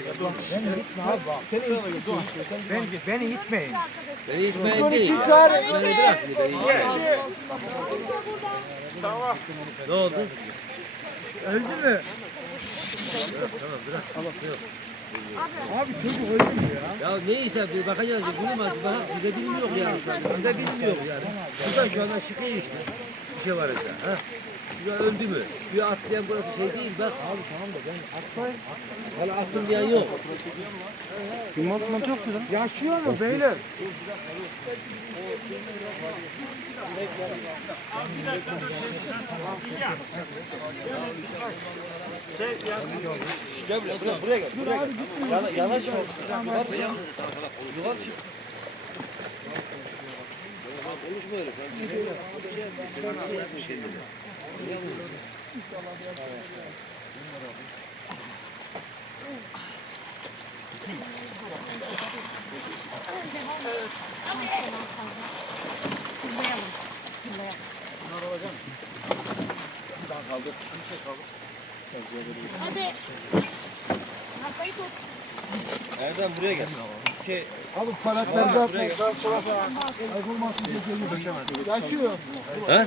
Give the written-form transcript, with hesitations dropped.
gitme abi bak. Beni itmeyin. Beni itmeyin Son değil. iki çağır. Beni bırak. Tamam. Ne oldu? Öldü mü? Tamam bırak. Abi çocuk öldü mü ya? Ya ne işte bir bakacağız. Bunu mu? Bak bize bilmiyor yani. Bize bilmiyor yani. Bu da şu anda şıkıyor işte. Bir şey var işte. Ha? Ya öldü mü? Bir atlayan burası şey değil bak. Abi tamam da ben atmayın. Hala attım diyen yok. Mont yoktu lan. Yaşıyor mu beyler? Buraya gel. Yanaş mı? Konuşma öyle. Hadi. Kafayı tut. Erdem buraya gel. Abi paletleri de atmaktan sonra kaybolmasın diye geliyor. Yaşıyor. Ha?